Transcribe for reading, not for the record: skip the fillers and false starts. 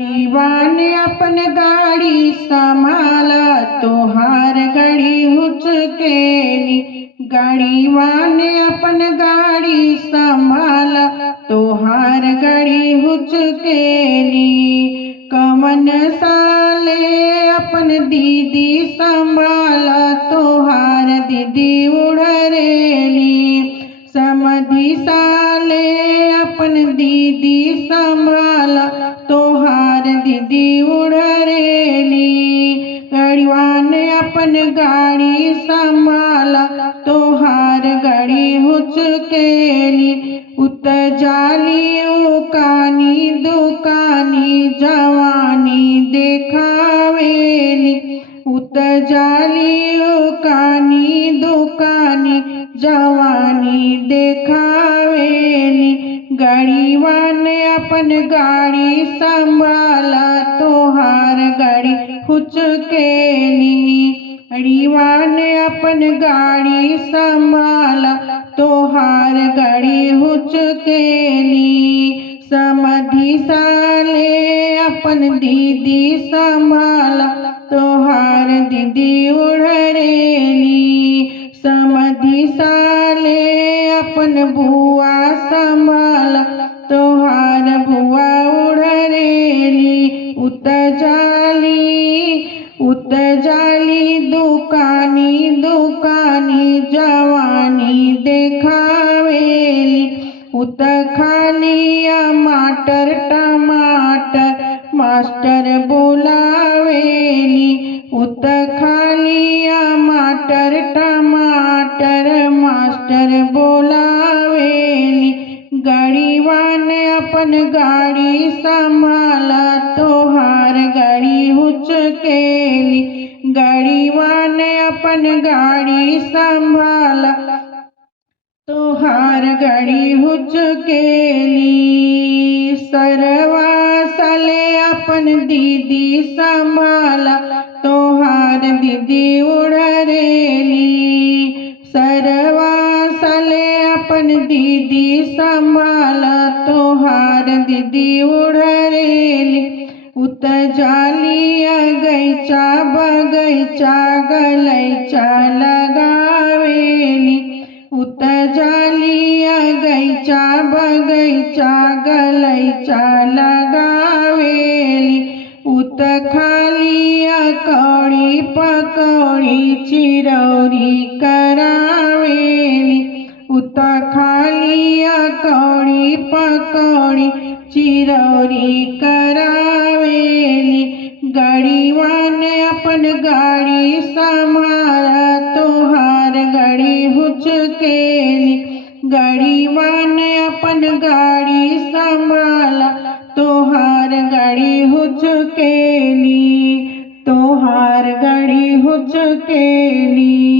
दीवान अपन गाड़ी संभाला तोहार गाड़ी हुचकेली। गाड़ीवान अपन गाड़ी संभाला तोहार गाड़ी हुचकेली। कवन साले अपन दीदी संभाला तोहार दीदी उड़रेली। समधी साले अपन दीदी संभाला तोहार दीदी उड़रेली। गाड़ीवान अपन गाड़ी संभाला तोहार गाड़ी हुचकेली। उत जाली उकानी दुकानी जवानी देखावेली। उत जाली उकानी दुकानी जवानी देखावेली। गाड़ीवान अपन गाड़ी संभाला तोहार गाड़ी हुचकेली। गाड़ीवान अपन गाड़ी संभाला तोहार गाड़ी हुचकेली। समधी साले अपन दीदी संभाला तोहार दीदी उड़रेली। समधी साले अपन बुआ संभाला तोहार बुआ उड़रेली। उत जाली दुकानी दुकानी जवानी देखावेली। उत खालिया माटर टमाटर मास्टर बोलावेली। उत खालिया माटर टमाटर मास्टर बोलावेली। गाड़ीवान अपन गाड़ी संभाला तोहार गाड़ी हुचकेली। गाड़ीवान अपन गाड़ी संभाला तोहार गाड़ी हुचकेली। सरवा साले अपन दीदी संभाला तोहार दीदी उड़रेली। सरवा साले अपन दीदी संभाला तोहार दीदी उड़रेली। उत जालिया गैचा बगैचा गलैचा लगावेली। उत जालिया गैचा बगैचा गलैचा लगावेली। उत खालिया कौड़ी पकौड़ी चिरौरी करावेली। उत खालिया कौड़ी पकौड़ी चिरौरी करावेली। गाड़ीवान अपन गाड़ी संभाला तोहार गाड़ी हुचकेली। गाड़ीवान अपन गाड़ी संभाला तोहार गाड़ी हुचकेली। तोहार गाड़ी हुचकेली।